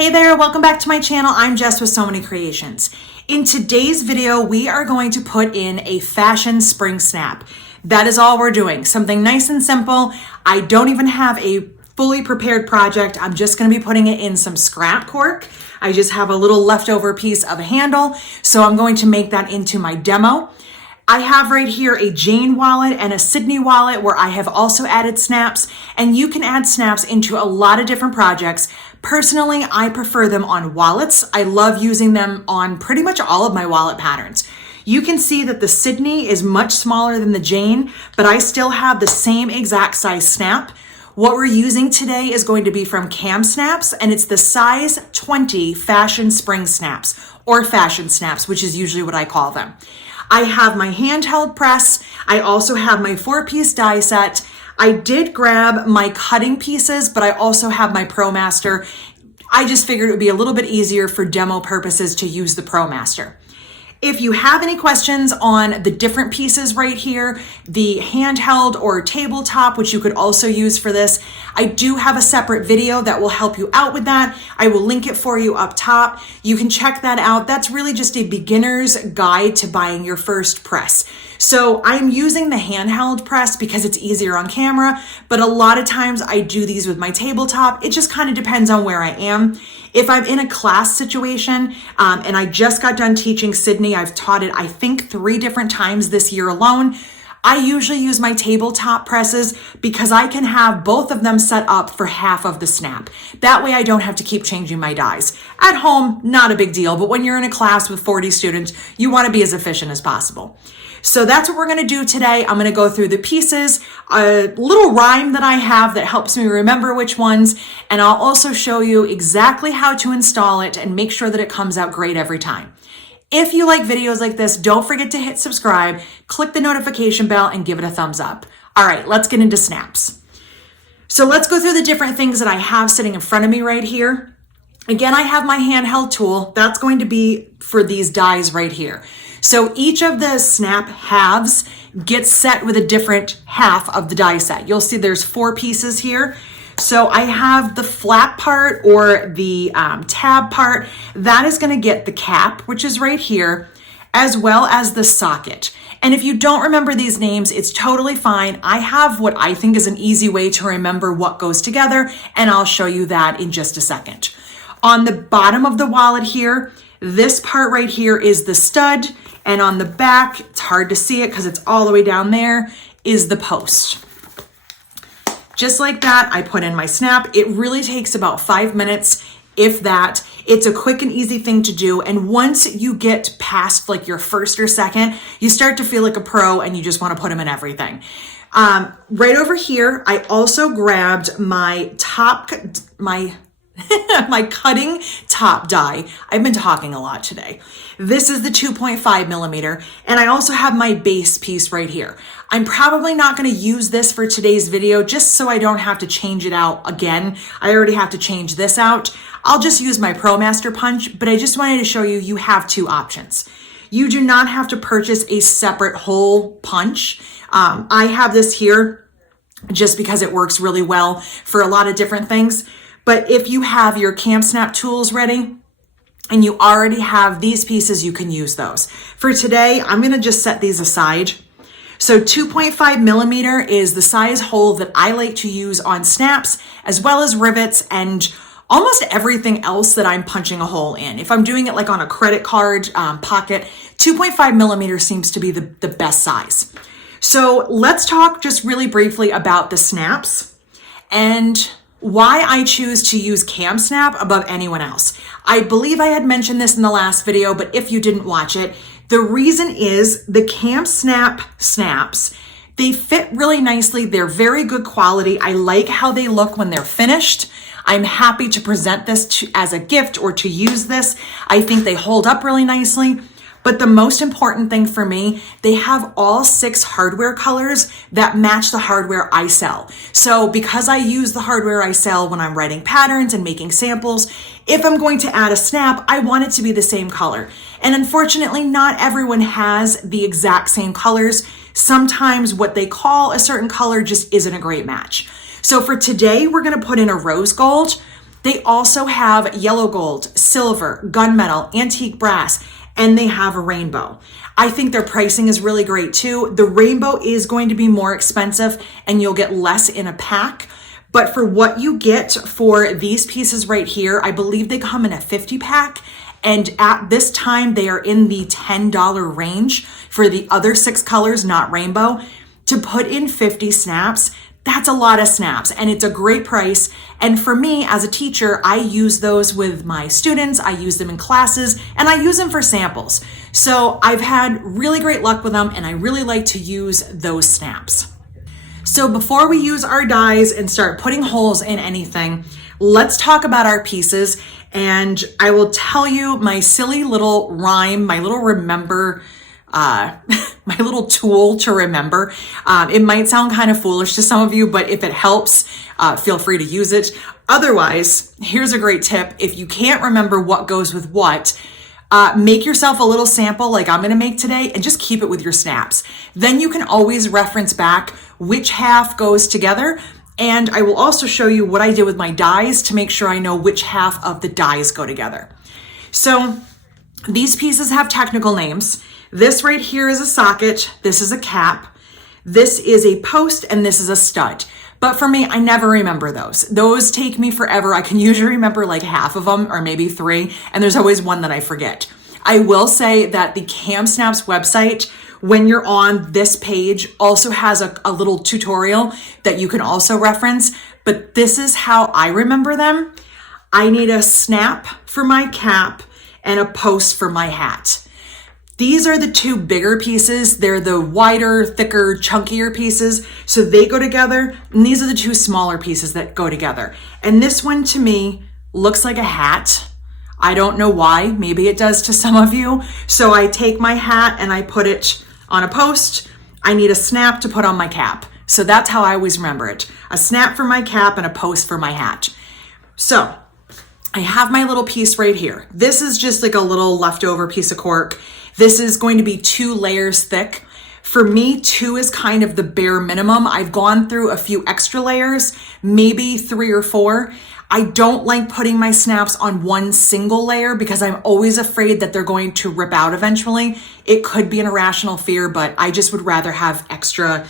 Hey there, welcome back to my channel. I'm Jess with So Many Creations. In today's video, we are going to put in a fashion spring snap. That is all we're doing, something nice and simple. I don't even have a fully prepared project. I'm just gonna be putting it in some scrap cork. I just have a little leftover piece of a handle, so I'm going to make that into my demo. I have right here a Jane wallet and a Sydney wallet where I have also added snaps, and you can add snaps into a lot of different projects. Personally, I prefer them on wallets. I love using them on pretty much all of my wallet patterns. You can see that the Sydney is much smaller than the Jane, but I still have the same exact size snap. What we're using today is going to be from KamSnaps, and it's the size 20 fashion spring snaps, or fashion snaps, which is usually what I call them. I have my handheld press. I also have my 4-piece die set. I did grab my cutting pieces, but I also have my ProMaster. I just figured it would be a little bit easier for demo purposes to use the ProMaster. If you have any questions on the different pieces right here, the handheld or tabletop, which you could also use for this, I do have a separate video that will help you out with that. I will link it for you up top. You can check that out. That's really just a beginner's guide to buying your first press. So I'm using the handheld press because it's easier on camera, but a lot of times I do these with my tabletop. It just kind of depends on where I am. If I'm in a class situation, and I just got done teaching Sydney, I've taught it, I think 3 different times this year alone. I usually use my tabletop presses because I can have both of them set up for half of the snap. That way I don't have to keep changing my dies. At home, not a big deal, but when you're in a class with 40 students, you want to be as efficient as possible. So that's what we're going to do today. I'm going to go through the pieces, a little rhyme that I have that helps me remember which ones, and I'll also show you exactly how to install it and make sure that it comes out great every time. If you like videos like this, don't forget to hit subscribe, click the notification bell, and give it a thumbs up. All right, let's get into snaps. So let's go through the different things that I have sitting in front of me right here. Again, I have my handheld tool. That's going to be for these dies right here. So each of the snap halves gets set with a different half of the die set. You'll see there's 4 pieces here. So I have the flap part or the tab part. That is going to get the cap, which is right here, as well as the socket. And if you don't remember these names, it's totally fine. I have what I think is an easy way to remember what goes together, and I'll show you that in just a second. On the bottom of the wallet here, this part right here is the stud, and on the back, it's hard to see it because it's all the way down there, is the post. Just like that, I put in my snap. It really takes about 5 minutes, if that. It's a quick and easy thing to do, and once you get past like your first or second, you start to feel like a pro and you just want to put them in everything. Right over here, I also grabbed my my cutting top die. I've been talking a lot today. This is the 2.5 millimeter, and I also have my base piece right here. I'm probably not going to use this for today's video just so I don't have to change it out again. I already have to change this out. I'll just use my ProMaster punch, but I just wanted to show you, you have 2 options. You do not have to purchase a separate hole punch. I have this here just because it works really well for a lot of different things. But if you have your KamSnap tools ready and you already have these pieces, you can use those. For today, I'm going to just set these aside. So 2.5 millimeter is the size hole that I like to use on snaps, as well as rivets and almost everything else that I'm punching a hole in. If I'm doing it like on a credit card pocket, 2.5 millimeter seems to be the best size. So let's talk just really briefly about the snaps and why I choose to use KamSnap above anyone else. I believe I had mentioned this in the last video, but if you didn't watch it, the reason is the KamSnap snaps, they fit really nicely. They're very good quality. I like how they look when they're finished. I'm happy to present this as a gift or to use this. I think they hold up really nicely. But the most important thing for me, they have all 6 hardware colors that match the hardware I sell. So because I use the hardware I sell when I'm writing patterns and making samples, if I'm going to add a snap, I want it to be the same color. And unfortunately, not everyone has the exact same colors. Sometimes what they call a certain color just isn't a great match. So for today, we're going to put in a rose gold. They also have yellow gold, silver, gunmetal, antique brass, and they have a rainbow. I think their pricing is really great too. The rainbow is going to be more expensive and you'll get less in a pack. But for what you get for these pieces right here, I believe they come in a 50 pack. And at this time, they are in the $10 range for the other 6 colors, not rainbow. To put in 50 snaps, that's a lot of snaps and it's a great price. And for me as a teacher, I use those with my students, I use them in classes, and I use them for samples. So I've had really great luck with them and I really like to use those snaps. So before we use our dies and start putting holes in anything, let's talk about our pieces. And I will tell you my silly little rhyme, my little remember, my little tool to remember. It might sound kind of foolish to some of you, but if it helps, feel free to use it. Otherwise, here's a great tip. If you can't remember what goes with what, make yourself a little sample like I'm gonna make today and just keep it with your snaps. Then you can always reference back which half goes together. And I will also show you what I did with my dies to make sure I know which half of the dies go together. So these pieces have technical names. This right here is a socket. This is a cap. This is a post and this is a stud. But for me, I never remember those. Those take me forever. I can usually remember like half of them or maybe 3, and there's always one that I forget. I will say that the KamSnaps website, when you're on this page, also has a little tutorial that you can also reference, but this is how I remember them. I need a snap for my cap and a post for my hat. These are the 2 bigger pieces. They're the wider, thicker, chunkier pieces. So they go together. And these are the 2 smaller pieces that go together. And this one to me looks like a hat. I don't know why. Maybe it does to some of you. So I take my hat and I put it on a post. I need a snap to put on my cap. So that's how I always remember it. A snap for my cap and a post for my hat. So I have my little piece right here. This is just like a little leftover piece of cork. This is going to be 2 layers thick. For me, 2 is kind of the bare minimum. I've gone through a few extra layers, maybe 3 or 4. I don't like putting my snaps on one single layer because I'm always afraid that they're going to rip out eventually. It could be an irrational fear, but I just would rather have extra,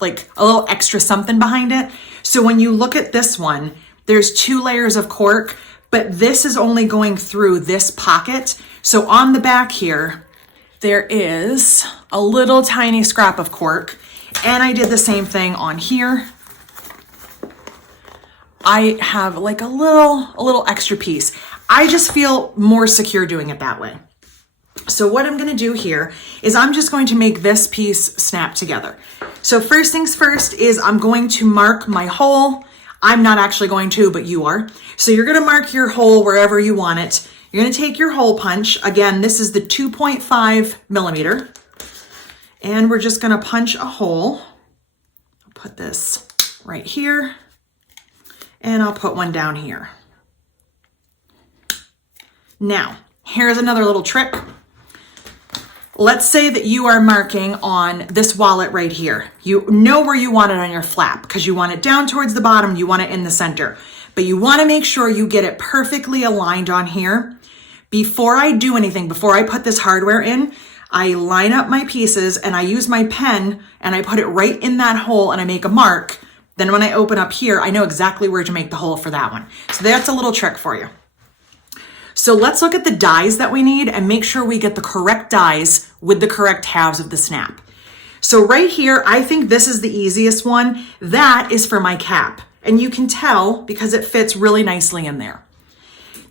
like a little extra something behind it. So when you look at this one, there's 2 layers of cork, but this is only going through this pocket. So on the back here, there is a little tiny scrap of cork. And I did the same thing on here. I have like a little extra piece. I just feel more secure doing it that way. So what I'm gonna do here is I'm just going to make this piece snap together. So first things first is I'm going to mark my hole. I'm not actually going to, but you are. So you're gonna mark your hole wherever you want it. You're gonna take your hole punch. Again, this is the 2.5 millimeter. And we're just gonna punch a hole. I'll put this right here. And I'll put one down here. Now, here's another little trick. Let's say that you are marking on this wallet right here. You know where you want it on your flap because you want it down towards the bottom, you want it in the center. But you want to make sure you get it perfectly aligned on here. Before I do anything, before I put this hardware in, I line up my pieces and I use my pen and I put it right in that hole and I make a mark. Then when I open up here, I know exactly where to make the hole for that one. So that's a little trick for you. So let's look at the dies that we need and make sure we get the correct dies with the correct halves of the snap. So right here, I think this is the easiest one. That is for my cap. And you can tell because it fits really nicely in there.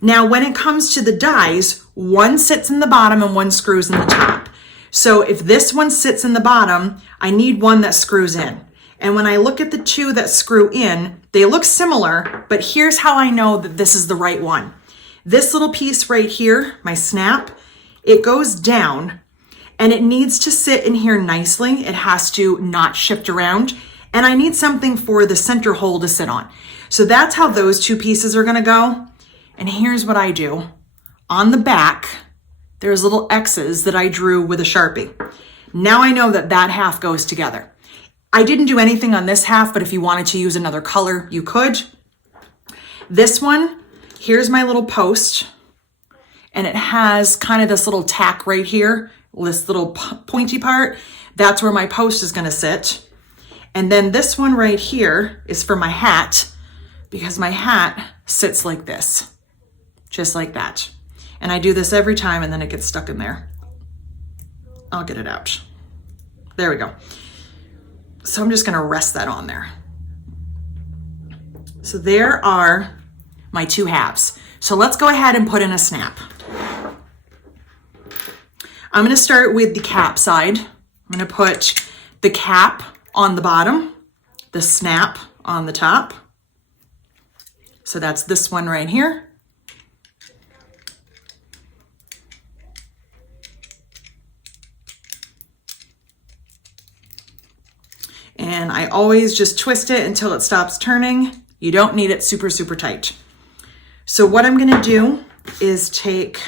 Now, when it comes to the dies, one sits in the bottom and one screws in the top. So if this one sits in the bottom, I need one that screws in. And when I look at the 2 that screw in, they look similar, but here's how I know that this is the right one. This little piece right here, my snap, it goes down and it needs to sit in here nicely. It has to not shift around. And I need something for the center hole to sit on. So that's how those 2 pieces are gonna go. And here's what I do. On the back, there's little X's that I drew with a Sharpie. Now I know that that half goes together. I didn't do anything on this half, but if you wanted to use another color, you could. This one, here's my little post, and it has kind of this little tack right here, this little pointy part. That's where my post is gonna sit. And then this one right here is for my hat, because my hat sits like this, just like that. And I do this every time and then it gets stuck in there. I'll get it out. There we go. So I'm just gonna rest that on there. So there are my two halves. So let's go ahead and put in a snap. I'm gonna start with the cap side. I'm gonna put the cap on the bottom, the snap on the top. So that's this one right here. And I always just twist it until it stops turning. You don't need it super, super tight. So what I'm gonna do is take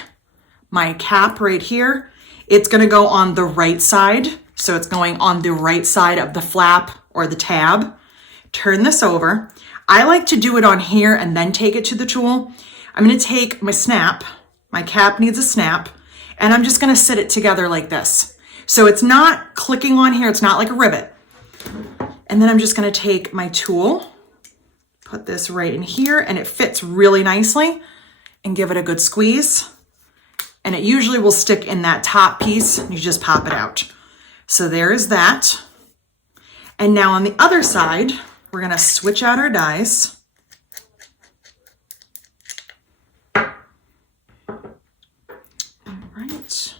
my cap right here. It's gonna go on the right side. So it's going on the right side of the flap or the tab. Turn this over. I like to do it on here and then take it to the tool. I'm gonna take my snap, my cap needs a snap, and I'm just gonna sit it together like this. So it's not clicking on here, it's not like a rivet. And then I'm just gonna take my tool, put this right in here, and it fits really nicely, and give it a good squeeze. And it usually will stick in that top piece, and you just pop it out. So there is that. And now on the other side, we're gonna switch out our dies. All right.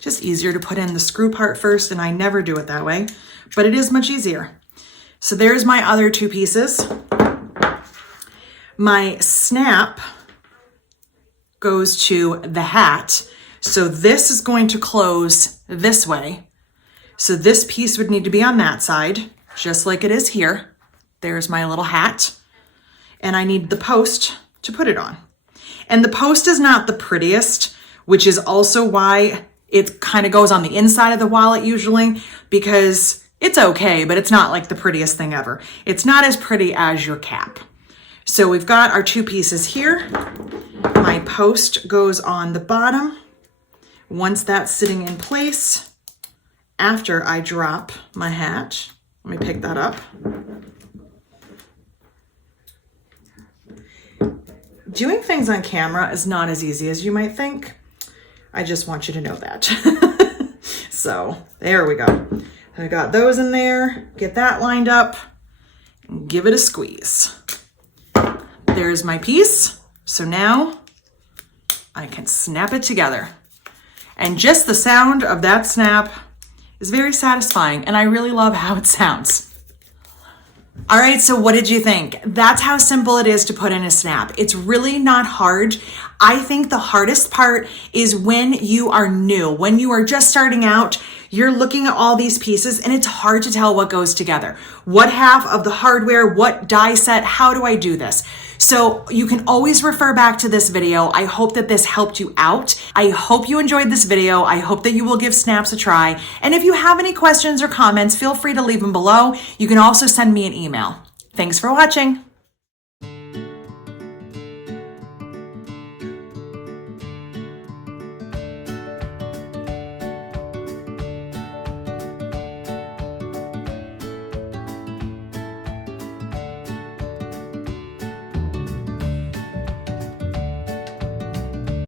Just easier to put in the screw part first, and I never do it that way, but it is much easier. So there's my other two pieces. My snap goes to the hat. So this is going to close this way. So this piece would need to be on that side, just like it is here. There's my little hat. And I need the post to put it on. And the post is not the prettiest, which is also why it kind of goes on the inside of the wallet usually, because it's okay, but it's not like the prettiest thing ever. It's not as pretty as your cap. So we've got our two pieces here. My post goes on the bottom. Once that's sitting in place, after I drop my hat, let me pick that up. Doing things on camera is not as easy as you might think. I just want you to know that. So there we go. I got those in there, get that lined up, and give it a squeeze. There's my piece. So now I can snap it together. And just the sound of that snap is very satisfying, and I really love how it sounds. All right, so what did you think? That's how simple it is to put in a snap. It's really not hard. I think the hardest part is when you are new, when you are just starting out, you're looking at all these pieces and it's hard to tell what goes together. What half of the hardware, what die set, how do I do this? So you can always refer back to this video. I hope that this helped you out. I hope you enjoyed this video. I hope that you will give snaps a try. And if you have any questions or comments, feel free to leave them below. You can also send me an email. Thanks for watching.